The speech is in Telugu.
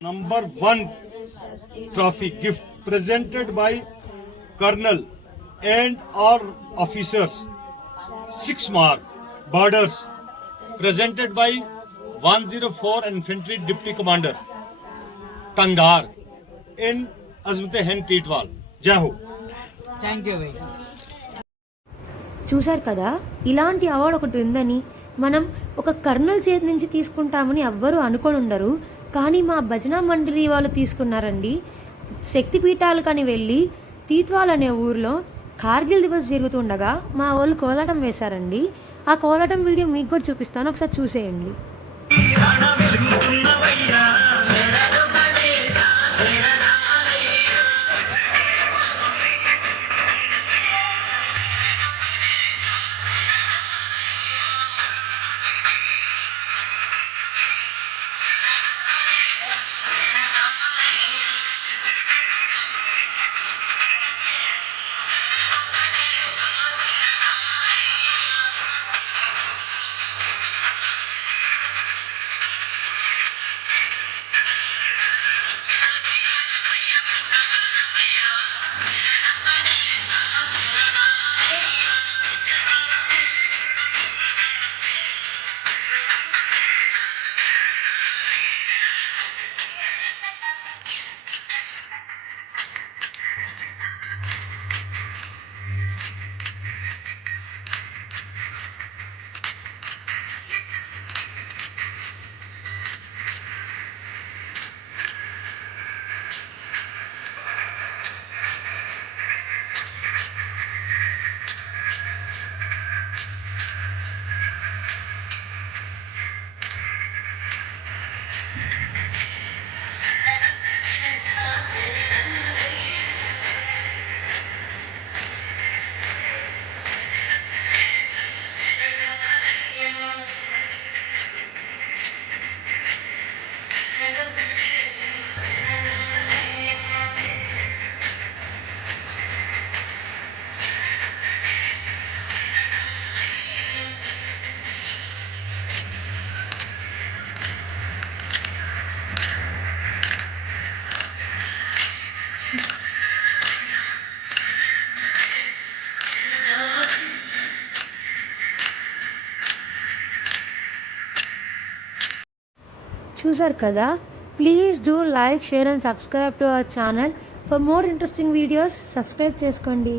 Number 1 trophy gift presented by Colonel and our officers. 6 mark borders presented by 104 Infantry Deputy Commander Kangar in Azmat Hind Titwal. Jai Ho. Thank you భయ్. చూశారు కదా, ఇలాంటి అవార్డు ఒకటి ఉందని మనం ఒక కర్నల్ చేతి నుంచి తీసుకుంటామని ఎవ్వరూ అనుకొని ఉండరు. కానీ మా భజనా మండలి వాళ్ళు తీసుకున్నారండి. శక్తిపీఠాలకని వెళ్ళి తీత్వాల్ అనే ఊర్లో కార్గిల్ దివస్ జరుగుతుండగా మా వాళ్ళు కోలాటం వేశారండి. ఆ కోలాటం వీడియో మీకు కూడా చూపిస్తాను, ఒకసారి చూసేయండి. చూసారు కదా, please do like, share and subscribe to our channel. For more interesting videos subscribe చేసుకోండి.